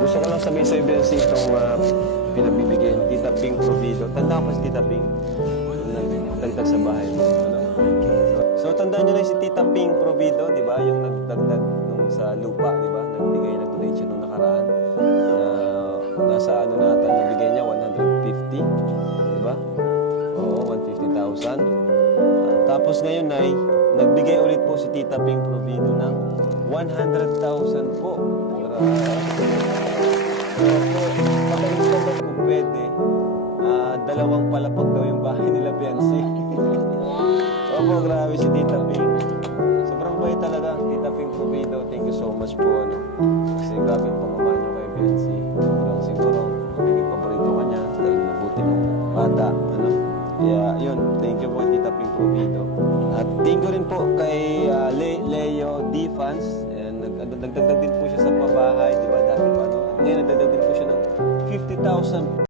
Gusto ko lang sabihin sa Biancy itong pinabibigyan Tita Ping Provido. Tanda ko si Tita Ping. Nagdagdag sa bahay mo. Ano? So tandaan nyo na si Tita Ping Provido, di ba? Yung nagdagdag nung sa lupa, di ba? Nagbigay, nag-donate siya nung nakaraan. Nasa ano natin, nabigay niya 150. Di ba? Oo, 150,000. Tapos ngayon ay nagbigay ulit po si Tita Ping Provido ng 100,000 po. Pagkakas kung pwede, dalawang palapag daw yung bahay nila, Biancy. Opo, grabe si Tita Ping. Sobrang bait talaga, Tita Ping Provido. Thank you so much po. Ano? Kasi grabe po mama nyo kay Biancy. Siguro, magiging paborito ka niya dahil mabuti mong bata. Ano? Kaya yun, thank you po Tita Ping Provido. At thank you rin po kay Leo D. Fans. Nagdagdag din po siya sa pabahay, di ba? Dahil pa, no? Ngayon, nagdagdag din po siya ng 50,000